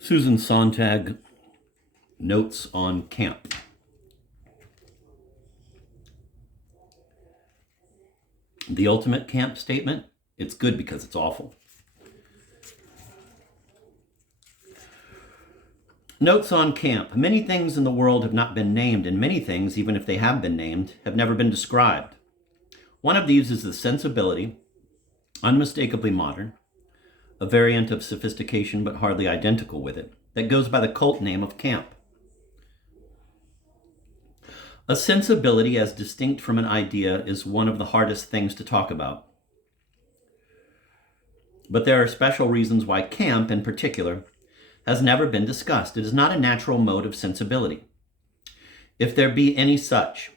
Susan Sontag, Notes on Camp. The ultimate camp statement: it's good because it's awful. Notes on Camp. Many things in the world have not been named, and many things, even if they have been named, have never been described. One of these is the sensibility, unmistakably modern, a variant of sophistication but hardly identical with it, that goes by the cult name of camp. A sensibility as distinct from an idea is one of the hardest things to talk about. But there are special reasons why camp, in particular, has never been discussed. It is not a natural mode of sensibility, if there be any such.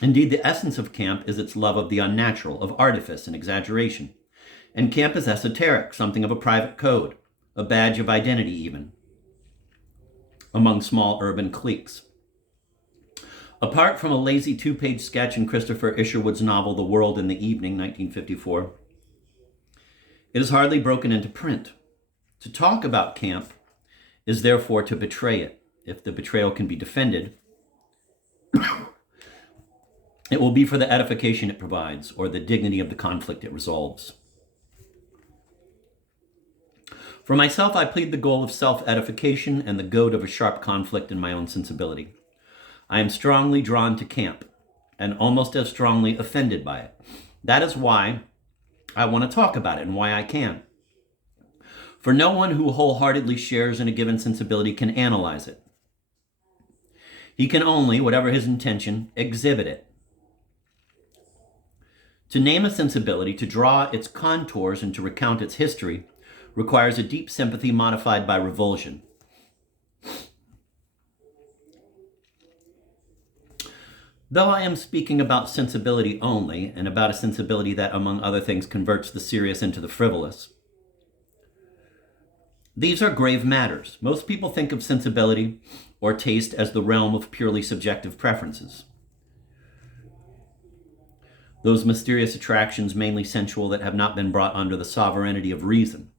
Indeed, the essence of camp is its love of the unnatural, of artifice and exaggeration. And camp is esoteric, something of a private code, a badge of identity even, among small urban cliques. Apart from a lazy two-page sketch in Christopher Isherwood's novel The World in the Evening, 1954, it is hardly broken into print. To talk about camp is therefore to betray it. If the betrayal can be defended, it will be for the edification it provides or the dignity of the conflict it resolves. For myself, I plead the goal of self-edification and the goad of a sharp conflict in my own sensibility. I am strongly drawn to camp and almost as strongly offended by it. That is why I want to talk about it and why I can. For no one who wholeheartedly shares in a given sensibility can analyze it. He can only, whatever his intention, exhibit it. To name a sensibility, to draw its contours and to recount its history, requires a deep sympathy modified by revulsion. Though I am speaking about sensibility only, and about a sensibility that, among other things, converts the serious into the frivolous, these are grave matters. Most people think of sensibility or taste as the realm of purely subjective preferences. Those mysterious attractions, mainly sensual, that have not been brought under the sovereignty of reason.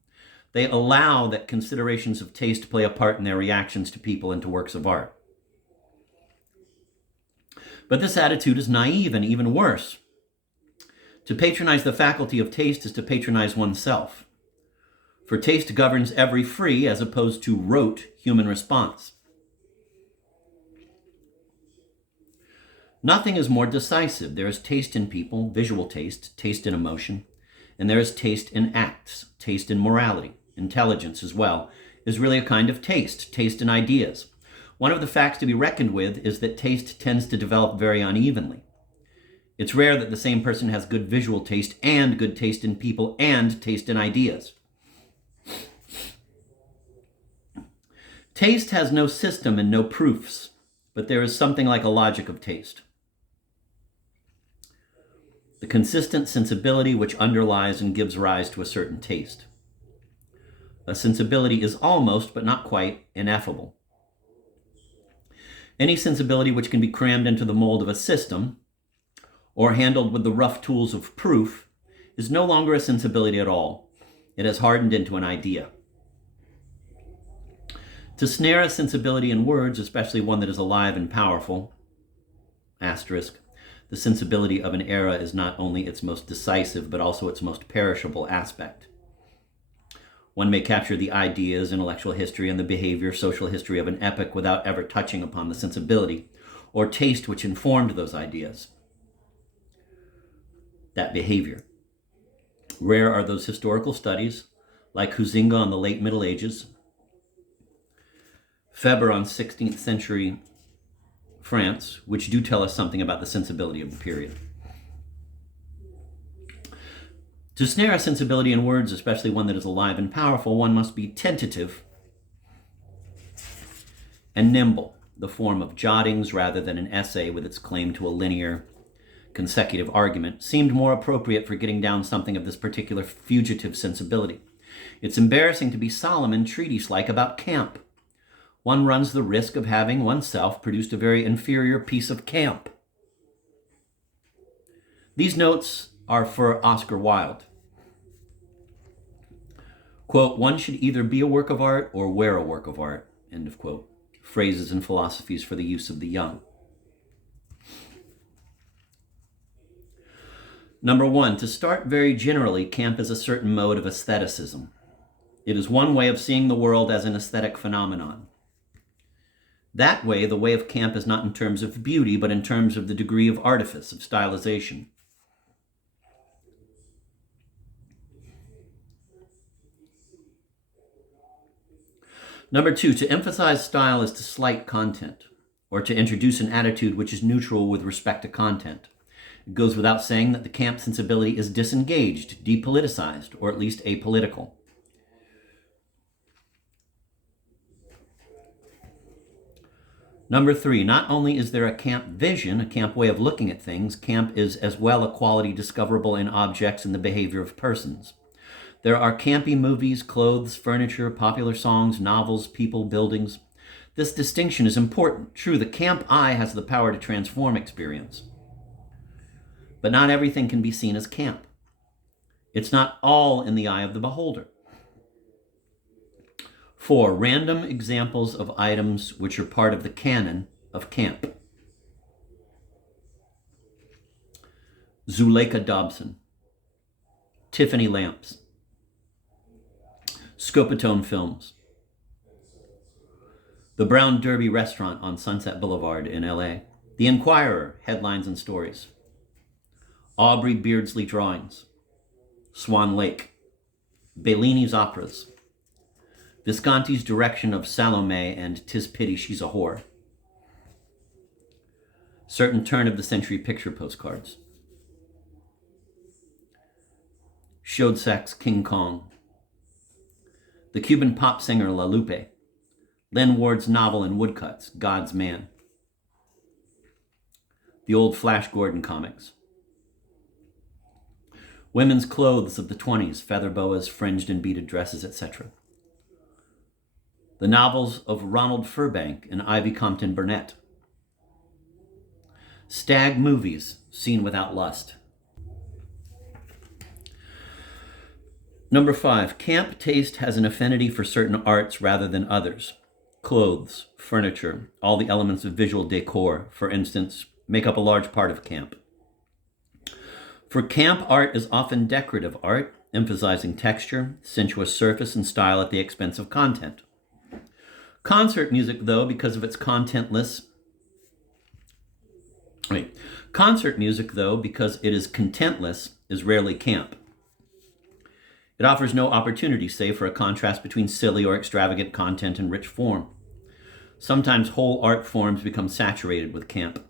They allow that considerations of taste play a part in their reactions to people and to works of art. But this attitude is naive and even worse. To patronize the faculty of taste is to patronize oneself. For taste governs every free, as opposed to rote, human response. Nothing is more decisive. There is taste in people, visual taste, taste in emotion, and there is taste in acts, taste in morality. Intelligence as well is really a kind of taste, taste in ideas. One of the facts to be reckoned with is that taste tends to develop very unevenly. It's rare that the same person has good visual taste and good taste in people and taste in ideas. Taste has no system and no proofs, but there is something like a logic of taste. The consistent sensibility which underlies and gives rise to a certain taste. A sensibility is almost, but not quite, ineffable. Any sensibility which can be crammed into the mold of a system, or handled with the rough tools of proof, is no longer a sensibility at all. It has hardened into an idea. To snare a sensibility in words, especially one that is alive and powerful, asterisk, the sensibility of an era is not only its most decisive, but also its most perishable aspect. One may capture the ideas, intellectual history, and the behavior, social history of an epoch without ever touching upon the sensibility or taste which informed those ideas, that behavior. Rare are those historical studies, like Huizinga on the late Middle Ages, Feber on 16th century France, which do tell us something about the sensibility of the period. To snare a sensibility in words, especially one that is alive and powerful, one must be tentative and nimble, the form of jottings rather than an essay with its claim to a linear, consecutive argument, seemed more appropriate for getting down something of this particular fugitive sensibility. It's embarrassing to be solemn and treatise-like about camp. One runs the risk of having oneself produced a very inferior piece of camp. These notes are for Oscar Wilde. Quote, one should either be a work of art or wear a work of art, end of quote. Phrases and philosophies for the use of the young. Number 1, to start very generally, camp is a certain mode of aestheticism. It is one way of seeing the world as an aesthetic phenomenon. That way, the way of camp is not in terms of beauty, but in terms of the degree of artifice, of stylization. Number 2, to emphasize style is to slight content, or to introduce an attitude which is neutral with respect to content. It goes without saying that the camp sensibility is disengaged, depoliticized, or at least apolitical. Number 3, not only is there a camp vision, a camp way of looking at things, camp is as well a quality discoverable in objects and the behavior of persons. There are campy movies, clothes, furniture, popular songs, novels, people, buildings. This distinction is important. True, the camp eye has the power to transform experience. But not everything can be seen as camp. It's not all in the eye of the beholder. 4, random examples of items which are part of the canon of camp. Zuleika Dobson, Tiffany lamps, Scopitone films, the Brown Derby restaurant on Sunset Boulevard in LA, The Inquirer, headlines and stories, Aubrey Beardsley drawings, Swan Lake, Bellini's operas, Visconti's direction of Salome and 'Tis Pity She's a Whore, certain turn-of-the-century picture postcards, Schoedsack's King Kong, the Cuban pop singer La Lupe, Len Ward's novel and woodcuts, God's Man, the old Flash Gordon comics, women's clothes of the 20s, feather boas, fringed and beaded dresses, etc. The novels of Ronald Furbank and Ivy Compton Burnett. Stag movies, seen without lust. Number 5, camp taste has an affinity for certain arts rather than others. Clothes, furniture, all the elements of visual decor, for instance, make up a large part of camp. For camp art is often decorative art, emphasizing texture, sensuous surface, and style at the expense of content. Concert music, though, because it is contentless, is rarely camp. It offers no opportunity, save for a contrast between silly or extravagant content and rich form. Sometimes whole art forms become saturated with camp.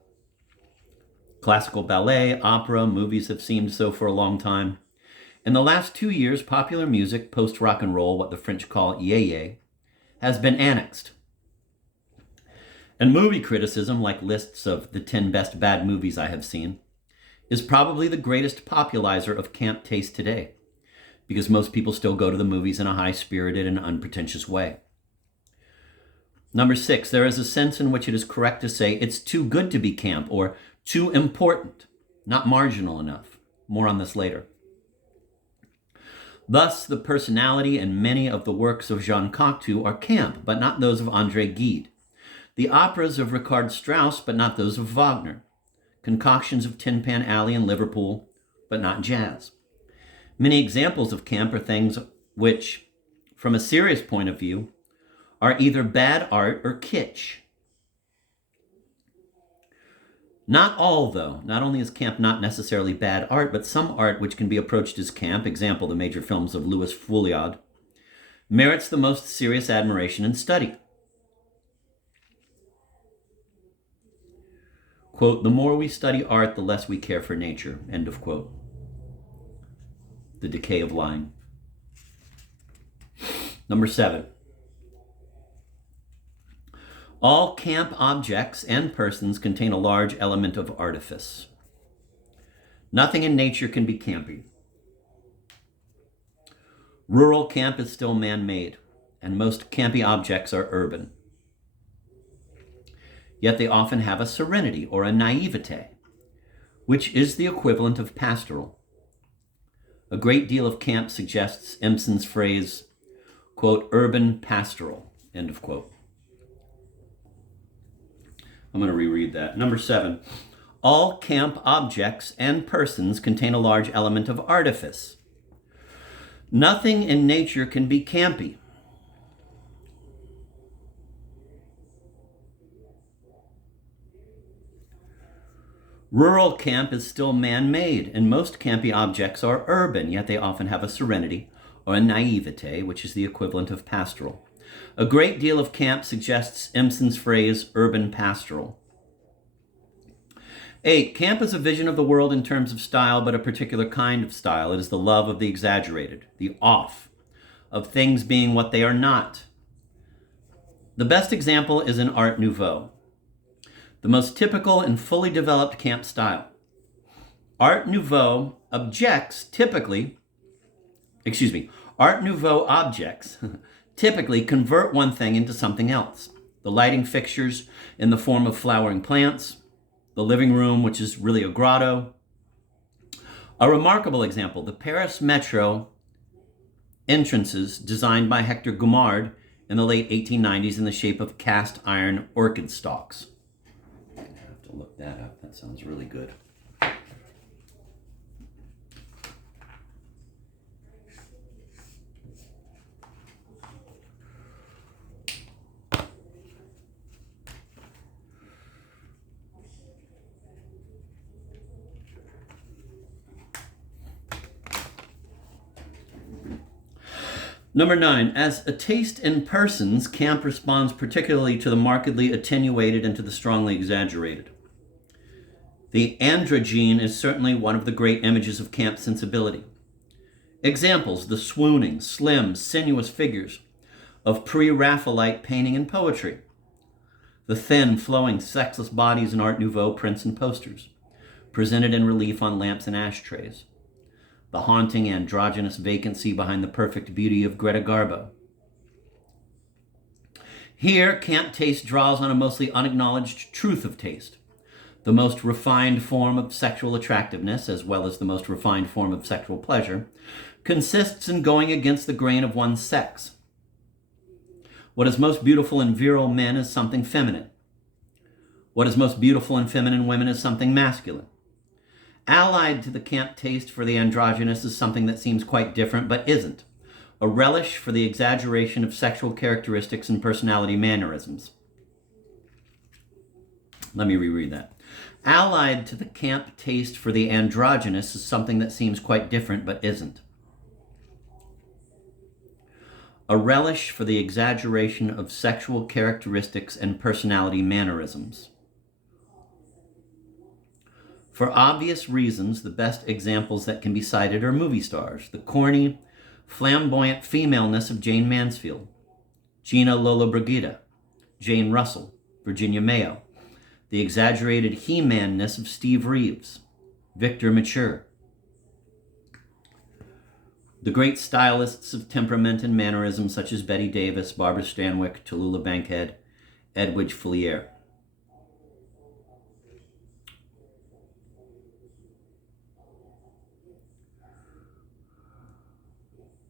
Classical ballet, opera, movies have seemed so for a long time. In the last 2 years, popular music, post-rock and roll, what the French call yéyé, has been annexed. And movie criticism, like lists of the 10 best bad movies I have seen, is probably the greatest popularizer of camp taste today, because most people still go to the movies in a high-spirited and unpretentious way. Number 6, there is a sense in which it is correct to say it's too good to be camp, or too important, not marginal enough. More on this later. Thus, the personality and many of the works of Jean Cocteau are camp, but not those of André Gide. The operas of Richard Strauss, but not those of Wagner. Concoctions of Tin Pan Alley in Liverpool, but not jazz. Many examples of camp are things which, from a serious point of view, are either bad art or kitsch. Not all, though. Not only is camp not necessarily bad art, but some art which can be approached as camp, example the major films of Louis Fouillade, merits the most serious admiration and study. Quote, the more we study art, the less we care for nature, end of quote. The Decay of Lying. Number 7. All camp objects and persons contain a large element of artifice. Nothing in nature can be campy. Rural camp is still man-made, and most campy objects are urban. Yet they often have a serenity or a naivete, which is the equivalent of pastoral. A great deal of camp suggests Empson's phrase, quote, urban pastoral, end of quote. I'm going to reread that. Number 7, all camp objects and persons contain a large element of artifice. Nothing in nature can be campy. Rural camp is still man-made, and most campy objects are urban, yet they often have a serenity or a naivete, which is the equivalent of pastoral. A great deal of camp suggests Empson's phrase, urban pastoral. 8, camp is a vision of the world in terms of style, but a particular kind of style. It is the love of the exaggerated, the off, of things being what they are not. The best example is in Art Nouveau, the most typical and fully developed camp style. Art Nouveau objects typically convert one thing into something else. The lighting fixtures in the form of flowering plants, the living room, which is really a grotto. A remarkable example, the Paris Metro entrances designed by Hector Guimard in the late 1890s in the shape of cast iron orchid stalks. I have to look that up. That sounds really good. Number 9, as a taste in persons, camp responds particularly to the markedly attenuated and to the strongly exaggerated. The androgyny is certainly one of the great images of camp sensibility. Examples, the swooning, slim, sinuous figures of pre-Raphaelite painting and poetry. The thin, flowing, sexless bodies in Art Nouveau prints and posters, presented in relief on lamps and ashtrays. The haunting androgynous vacancy behind the perfect beauty of Greta Garbo. Here, camp taste draws on a mostly unacknowledged truth of taste. The most refined form of sexual attractiveness, as well as the most refined form of sexual pleasure, consists in going against the grain of one's sex. What is most beautiful in virile men is something feminine. What is most beautiful in feminine women is something masculine. Allied to the camp taste for the androgynous is something that seems quite different but isn't. A relish for the exaggeration of sexual characteristics and personality mannerisms. Let me reread that. Allied to the camp taste for the androgynous is something that seems quite different but isn't. A relish for the exaggeration of sexual characteristics and personality mannerisms. For obvious reasons, the best examples that can be cited are movie stars, the corny, flamboyant femaleness of Jane Mansfield, Gina Lollobrigida, Jane Russell, Virginia Mayo, the exaggerated he-manness of Steve Reeves, Victor Mature, the great stylists of temperament and mannerism such as Betty Davis, Barbara Stanwyck, Tallulah Bankhead, Edwidge Fleer.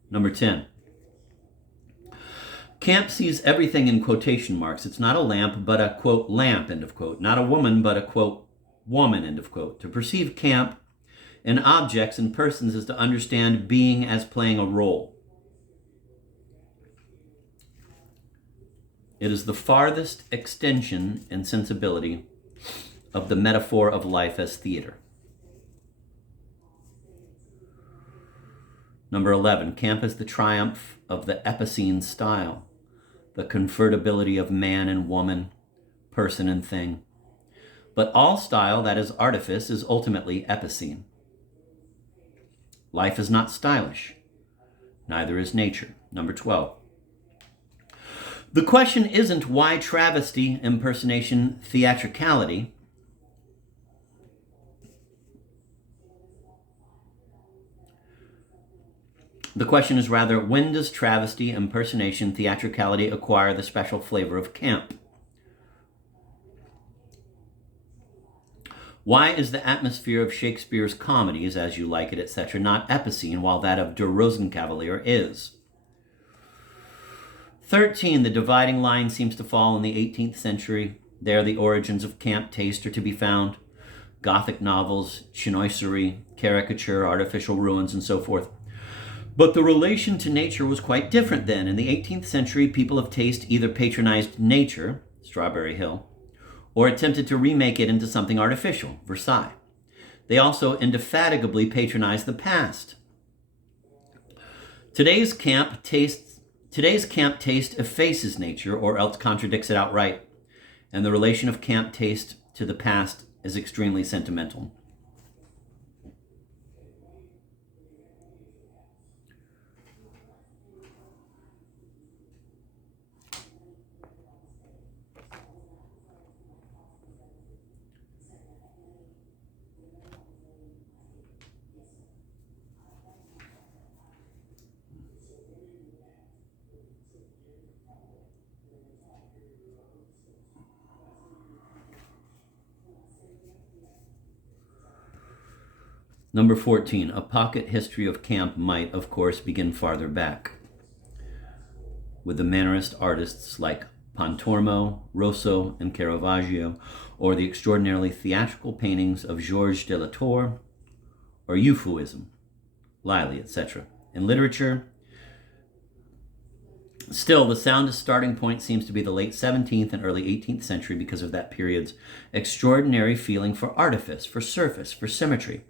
Number 10. Camp sees everything in quotation marks. It's not a lamp, but a, quote, lamp, end of quote. Not a woman, but a, quote, woman, end of quote. To perceive camp in objects and persons is to understand being as playing a role. It is the farthest extension in sensibility of the metaphor of life as theater. Number 11, camp is the triumph of the epicene style, the convertibility of man and woman, person and thing. But all style, that is artifice, is ultimately epicene. Life is not stylish, neither is nature. Number 12. The question isn't why travesty, impersonation, theatricality. The question is rather, when does travesty, impersonation, theatricality acquire the special flavor of camp? Why is the atmosphere of Shakespeare's comedies, As You Like It, etc., not epicene, while that of Der Rosenkavalier is? 13, the dividing line seems to fall in the 18th century. There the origins of camp taste are to be found. Gothic novels, chinoiserie, caricature, artificial ruins, and so forth. But the relation to nature was quite different then. In the 18th century, people of taste either patronized nature, Strawberry Hill, or attempted to remake it into something artificial, Versailles. They also indefatigably patronized the past. Today's camp taste effaces nature or else contradicts it outright, and the relation of camp taste to the past is extremely sentimental. Number 14, a pocket history of camp might, of course, begin farther back, with the Mannerist artists like Pontormo, Rosso, and Caravaggio, or the extraordinarily theatrical paintings of Georges de la Tour, or Euphuism, Liley, etc. In literature, still, the soundest starting point seems to be the late 17th and early 18th century because of that period's extraordinary feeling for artifice, for surface, for symmetry,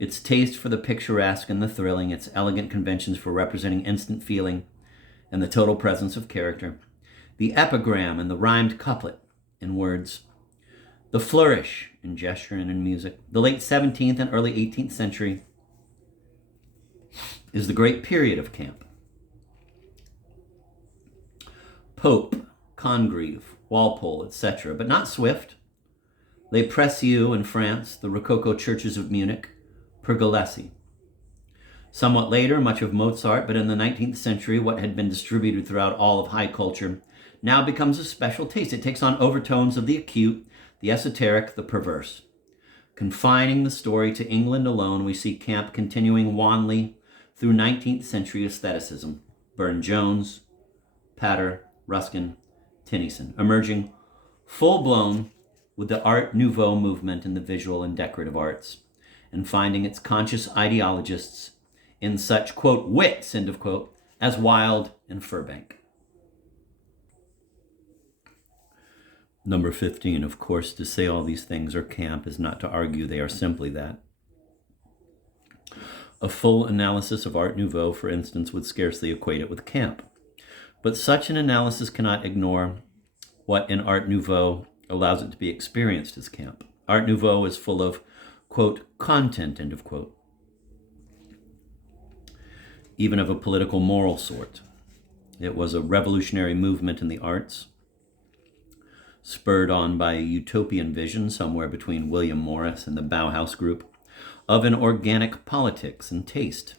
its taste for the picturesque and the thrilling, its elegant conventions for representing instant feeling and the total presence of character, the epigram and the rhymed couplet in words, the flourish in gesture and in music. The late 17th and early 18th century is the great period of camp. Pope, Congreve, Walpole, etc., but not Swift. Les Précieux in France, the Rococo churches of Munich, Pergolesi. Somewhat later, much of Mozart, but in the 19th century, what had been distributed throughout all of high culture now becomes a special taste. It takes on overtones of the acute, the esoteric, the perverse. Confining the story to England alone, we see camp continuing wanly through 19th century aestheticism. Burne-Jones, Pater, Ruskin, Tennyson, emerging full-blown with the Art Nouveau movement in the visual and decorative arts, and finding its conscious ideologists in such, quote, wits, end of quote, as Wilde and Furbank. Number 15, of course, to say all these things are camp is not to argue they are simply that. A full analysis of Art Nouveau, for instance, would scarcely equate it with camp. But such an analysis cannot ignore what in Art Nouveau allows it to be experienced as camp. Art Nouveau is full of, quote, content, end of quote, even of a political moral sort. It was a revolutionary movement in the arts, spurred on by a utopian vision somewhere between William Morris and the Bauhaus group of an organic politics and taste.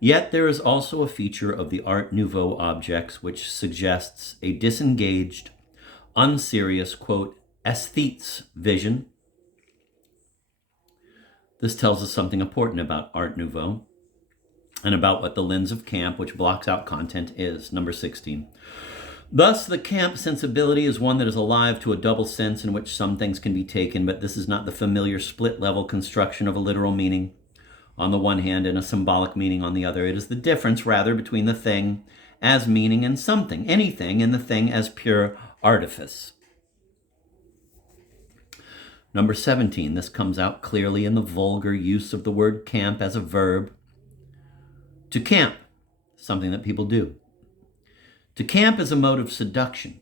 Yet there is also a feature of the Art Nouveau objects which suggests a disengaged, unserious, quote, aesthete's vision. This tells us something important about Art Nouveau and about what the lens of camp, which blocks out content, is. Number 16. Thus, the camp sensibility is one that is alive to a double sense in which some things can be taken, but this is not the familiar split-level construction of a literal meaning on the one hand and a symbolic meaning on the other. It is the difference, rather, between the thing as meaning and something, anything, and the thing as pure artifice. Number 17, this comes out clearly in the vulgar use of the word camp as a verb. To camp, something that people do. To camp is a mode of seduction,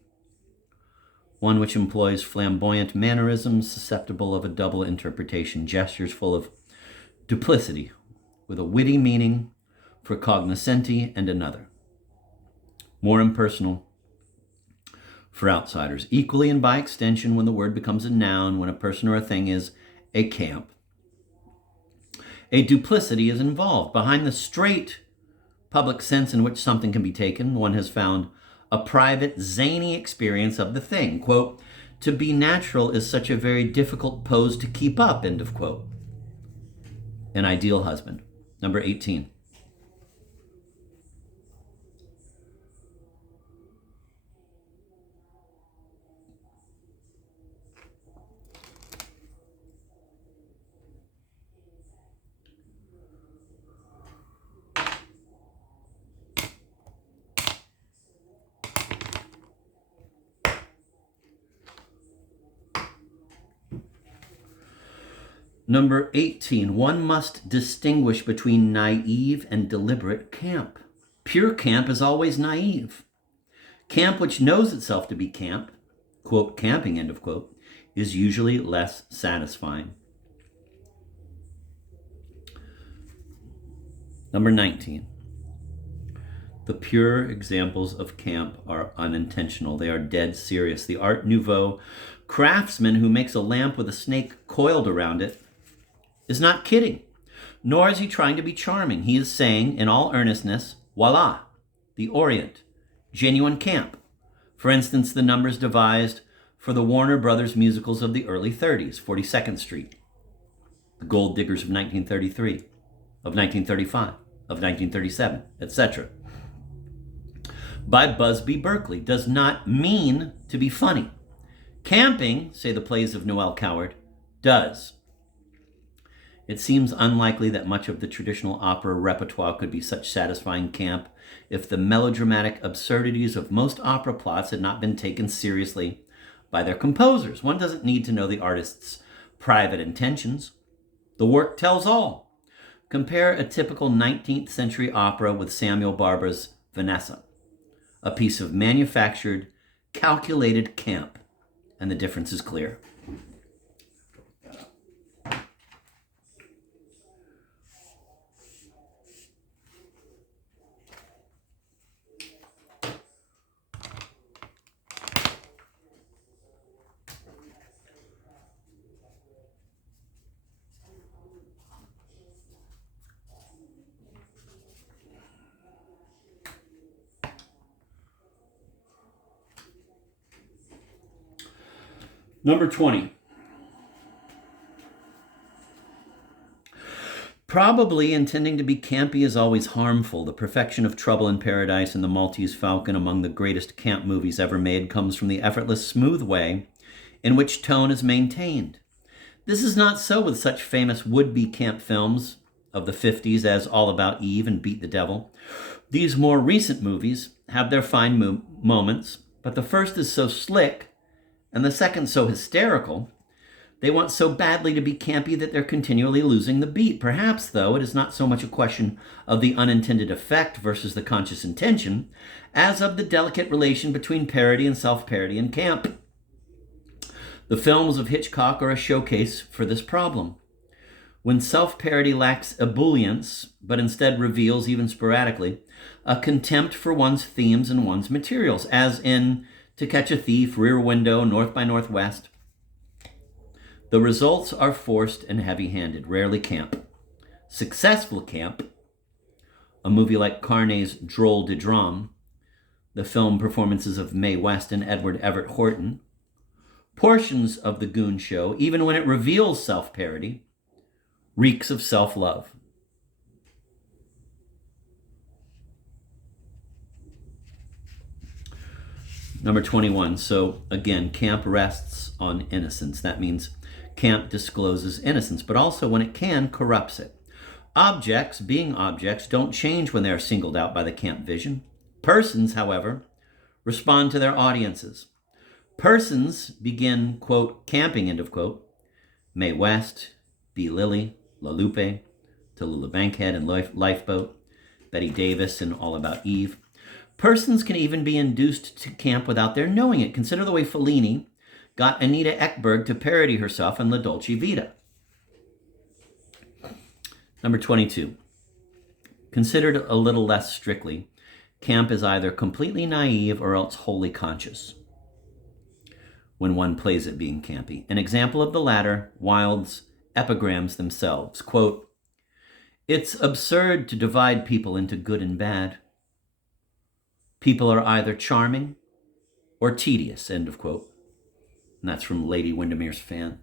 one which employs flamboyant mannerisms susceptible of a double interpretation, gestures full of duplicity, with a witty meaning for cognoscenti and another. More impersonal for outsiders. Equally and by extension, when the word becomes a noun, when a person or a thing is a camp, a duplicity is involved. Behind the straight public sense in which something can be taken, one has found a private, zany experience of the thing. Quote, to be natural is such a very difficult pose to keep up, end of quote. An ideal husband. Number 18. Number 18, one must distinguish between naive and deliberate camp. Pure camp is always naive. Camp which knows itself to be camp, quote, camping, end of quote, is usually less satisfying. Number 19. The pure examples of camp are unintentional. They are dead serious. The Art Nouveau craftsman who makes a lamp with a snake coiled around it is not kidding, nor is he trying to be charming. He is saying, in all earnestness, voila, the Orient, genuine camp. For instance, the numbers devised for the Warner Brothers musicals of the early 30s, 42nd Street, The Gold Diggers of 1933, of 1935, of 1937, etc. By Busby Berkeley does not mean to be funny. Camping, say the plays of Noel Coward, does. It seems unlikely that much of the traditional opera repertoire could be such satisfying camp if the melodramatic absurdities of most opera plots had not been taken seriously by their composers. One doesn't need to know the artist's private intentions. The work tells all. Compare a typical 19th century opera with Samuel Barber's Vanessa, a piece of manufactured, calculated camp, and the difference is clear. Number 20. Probably intending to be campy is always harmful. The perfection of Trouble in Paradise and The Maltese Falcon, among the greatest camp movies ever made, comes from the effortless, smooth way in which tone is maintained. This is not so with such famous would-be camp films of the 50s as All About Eve and Beat the Devil. These more recent movies have their fine moments, but the first is so slick and the second so hysterical, they want so badly to be campy that they're continually losing the beat. Perhaps, though, it is not so much a question of the unintended effect versus the conscious intention, as of the delicate relation between parody and self-parody in camp. The films of Hitchcock are a showcase for this problem. When self-parody lacks ebullience, but instead reveals, even sporadically, a contempt for one's themes and one's materials, as in To Catch a Thief, Rear Window, North by Northwest. The results are forced and heavy-handed, rarely camp. Successful camp, a movie like Carnet's Drôle de Drame, the film performances of Mae West and Edward Everett Horton, portions of The Goon Show, even when it reveals self-parody, reeks of self-love. Number 21. So again, camp rests on innocence. That means camp discloses innocence, but also when it can, corrupts it. Objects, being objects, don't change when they are singled out by the camp vision. Persons, however, respond to their audiences. Persons begin, quote, camping, end of quote. Mae West, B. Lilly, La Lupe, Tallulah Bankhead in Lifeboat, Betty Davis in All About Eve. Persons can even be induced to camp without their knowing it. Consider the way Fellini got Anita Ekberg to parody herself in La Dolce Vita. Number 22. Considered a little less strictly, camp is either completely naive or else wholly conscious when one plays it being campy. An example of the latter, Wilde's epigrams themselves. Quote, "It's absurd to divide people into good and bad. People are either charming or tedious," end of quote. And that's from Lady Windermere's Fan.